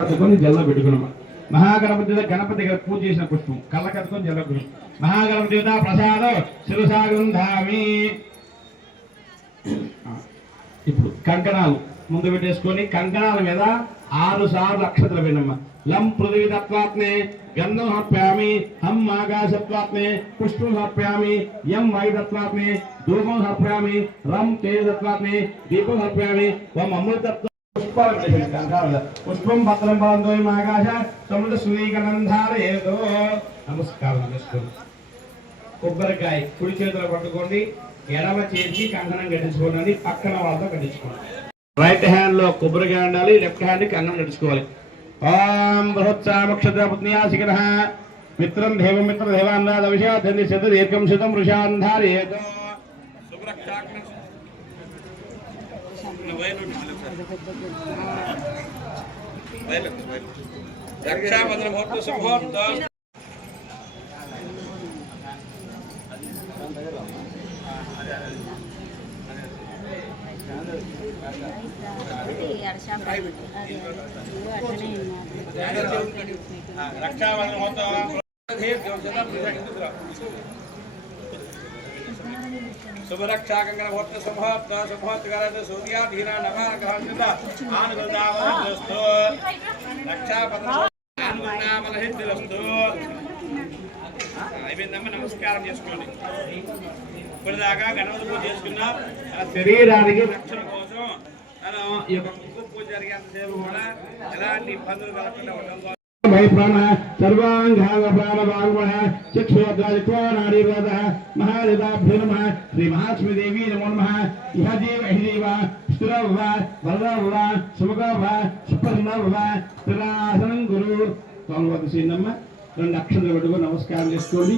జల్ల పెట్టుకున్నాం. మహాగణపతి గణపతి పూజ చేసిన పుష్పం కళ్ళ కట్టుకొని జల్ల పెట్టుకున్నాం. మహాగణపతి ప్రసాదం శిరసాగంధామి. ఇప్పుడు కంకణాలు ముందు పెట్టేసుకొని కంకణాల మీద 6 సార్లు అక్షతలు విన్నమ్మ. లం పృథివీ తత్వాత్మే గంధం సమర్పయామి, హం ఆకాశత్వాత్మే పుష్పం సమర్పయామి, యం వాయుతత్వాత్మే ధూమం సమర్పయామి, రం తేజతత్వాత్మే దీపం సమర్పయామి, ఓం అమృతత్వ పుష్పం భద్రం బలంతో ఆకాశ సముద్ర సూర్యగంధారయేతో. నమస్కారం చేసుకోండి. కొబ్బరికాయ కుడి చేతిలో పట్టుకోండి, ఎడమ చేతికి కంకణం కట్టించుకోండి, పక్కన వాళ్ళతో కట్టించుకోండి. రైట్ హ్యాండ్ లో కొబ్బరికాయ ఉండాలి, లెఫ్ట్ హ్యాండ్ కంకణం కట్టించుకోవాలి. ఓం బృహత్సామక్షత్రపుత్న్యాసికర మిత్రం దేవమిత్ర దేవాందాద విషయాధి శత దీర్ఘం శతం వృషాంధారయేతో. రక్షాబంధన ముహూర్త శుభముహూర్త. రక్షాబంధన ముహూర్త శుభరక్షా కంకణ ముహూర్త శుభముహూర్త శుభముహూర్త సూర్యాధీన నవాగ్రహ ఆనుగంధావస్తు రక్షాబంధన ఆనుగంధామలహిద్రస్తు. అయిపోయిందమ్మ, నమస్కారం చేసుకోండి. ఇప్పటిదాకా గణపతి పూజ చేసుకున్నాం. శరీరానికి రక్షణ కోసం మనం ఈ యొక్క పూజ జరిగేంతసేపు కూడా ఎలాంటి ఇబ్బందులు కలగకుండా ఉండడం सर्वांगांगप्राणवांगमः चक्षुद्राजित्वानादिर्वादः महादेवाभ्यो नमः श्री महालक्ष्मी देवी नमो नमः. इह देव हि देव स्थिरो भव वरदो भव सुमुखो भव सुप्रसन्नो भव స్థిరాసనం గురు. తొలవదసినమ్మ 2 అక్షరాలు పెట్టుకొని నమస్కారం చేసుకోండి.